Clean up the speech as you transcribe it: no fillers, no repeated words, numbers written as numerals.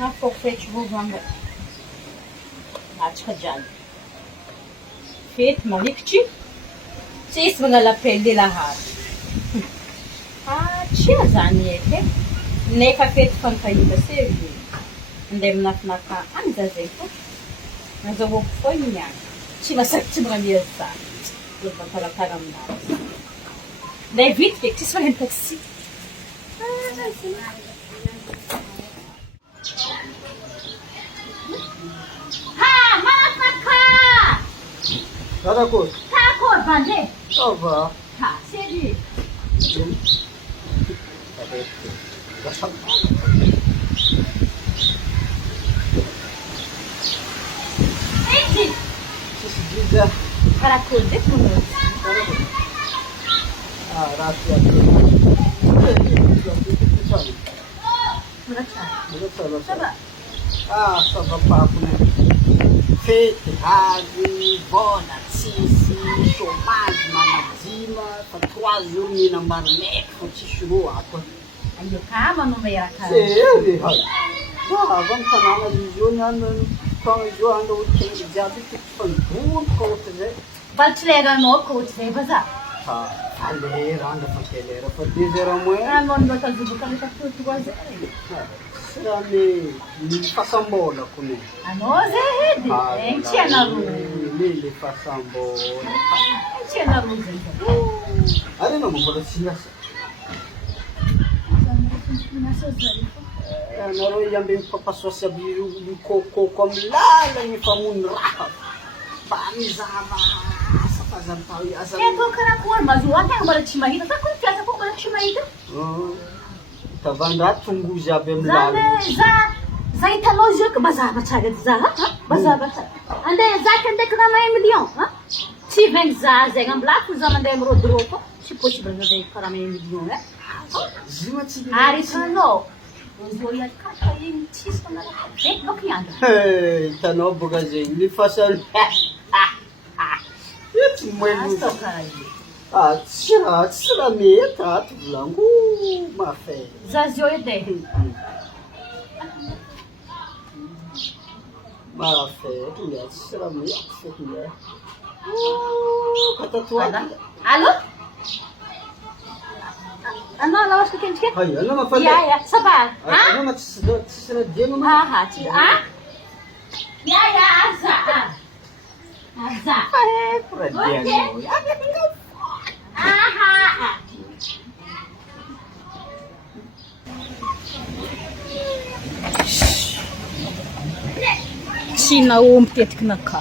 Afaka fetivovanga. Latsaka jiaby. Fety marikitry. Tsisy manala pendelahary. Tsia zany eky e. Nefa fety fankahita sery. Andeha minafinaka any za zay fô. Nazahoako foa igny any. Tsy masaky magnamia zany. Lova karakara aminazy. Andeha vity feky, tsisy magnano taxi. Karakory? Karakory bandeha? Ça va. Sery. Enty! Tsisy diza. Karakory ndraiky manao. Karakory. Raha ty Ça va? Ça va papone. Fety, hazy, vola, tsisy, chômage, manadima, fa 3 jours mihinam-bary meky fa tsisy ro ato. Aio ka manao merak Sery, hay. Avy amin'ny tanàna izy io niany fotoagna izy io andro tengy jiaby tokony fa niboroka ohatra zay. Mba tsy leranao ka ohatra zay vaza? Lera andro fa quelle heure fa 2 heures moins. Anao natazoboka rehefa fo 3 heures. Tsy raha ny fasambolako ne. Anao zay edy. Enty anareo. Le fasambola. Enty anareo zay. Ary anao mbola tsy miasa. Anareo iambe mipapasoasy aby mikôkôko amin'ny lalagna famono raha. Mba mizava asa fa zany tao asa. Eto karakory mazoa antegna mbola tsy mahita. Sa koa piasa koa mbola tsy mahita. Tavandrato tongozy aby amin'ny lalagna. Za hitanao izy io ka mazava tsara edy za. Mazava tsara. Andeha zaka andeha karaha 1 million. Tsy vaingy za zay ambilako za mandeha mirodoroko. Tsy possible za zay karaha 1 million. Zima tsy Ary hitanao. Zo iakaka igny tsisy manaraka. Veky loka iandro. Hitanao boka zegny ny fasal. Tsy moeloza. Tsy raha mety ato volango mafay. Za zio edy. Mafay, tsy raha mety feky. Katatoa. Allô? Anao la oska kendrika? Hay, anao mafay. Ya, ça va? Anao tsisy radiana anao. Tsy. Ya, aza. Aza. Radiana. Tsy naomby tetiky nakà.